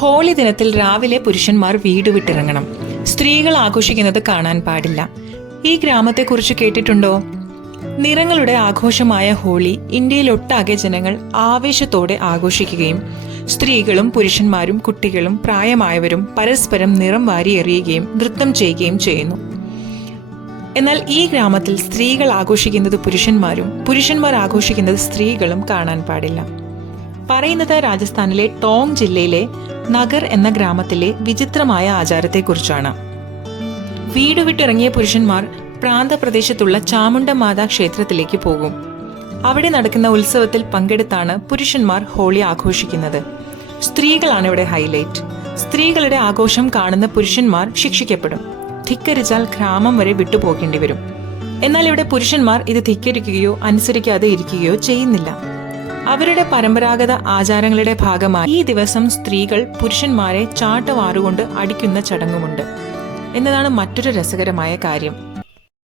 Holy ദിനത്തിൽ രാവിലെ പുരുഷന്മാർ വീട് വിട്ടിറങ്ങണം. സ്ത്രീകൾ ആഘോഷിക്കുന്നത് കാണാൻ പാടില്ല. ഈ ഗ്രാമത്തെക്കുറിച്ച് കേട്ടിട്ടുണ്ടോ? നിറങ്ങളുടെ ആഘോഷമായ ഹോളി ഇന്ത്യയിലൊട്ടാകെ ജനങ്ങൾ ആവേശത്തോടെ ആഘോഷിക്കുകയും സ്ത്രീകളും പുരുഷന്മാരും കുട്ടികളും പ്രായമായവരും പരസ്പരം നിറം വാരി എറിയുകയും നൃത്തം ചെയ്യുകയും ചെയ്യുന്നു. എന്നാൽ ഈ ഗ്രാമത്തിൽ സ്ത്രീകൾ ആഘോഷിക്കുന്നത് പുരുഷന്മാരും പുരുഷന്മാർ ആഘോഷിക്കുന്നത് സ്ത്രീകളും കാണാൻ പാടില്ല. പറയുന്നത് രാജസ്ഥാനിലെ ടോങ് ജില്ലയിലെ നഗർ എന്ന ഗ്രാമത്തിലെ വിചിത്രമായ ആചാരത്തെക്കുറിച്ചാണ്. വീട് വിട്ടിറങ്ങിയ പുരുഷന്മാർ പ്രാന്തപ്രദേശത്തുള്ള ചാമുണ്ടമാതാ ക്ഷേത്രത്തിലേക്ക് പോകും. അവിടെ നടക്കുന്ന ഉത്സവത്തിൽ പങ്കെടുത്താണ് പുരുഷന്മാർ ഹോളി ആഘോഷിക്കുന്നത്. സ്ത്രീകളാണ് ഇവിടെ ഹൈലൈറ്റ്. സ്ത്രീകളുടെ ആഘോഷം കാണുന്ന പുരുഷന്മാർ ശിക്ഷിക്കപ്പെടും. ധിക്കരിച്ചാൽ ഗ്രാമം വരെ വിട്ടുപോകേണ്ടി വരും എന്നാൽ ഇവിടെ പുരുഷന്മാർ ഇത് ധിക്കരിക്കുകയോ അനുസരിക്കാതെ ഇരിക്കുകയോ ചെയ്യുന്നില്ല. അവരുടെ പരമ്പരാഗത ആചാരങ്ങളുടെ ഭാഗമായി ഈ ദിവസം സ്ത്രീകൾ പുരുഷന്മാരെ ചാട്ടവാറുകൊണ്ട് അടിക്കുന്ന ചടങ്ങുമുണ്ട്. എന്നതാണ് മറ്റൊരു രസകരമായ കാര്യം.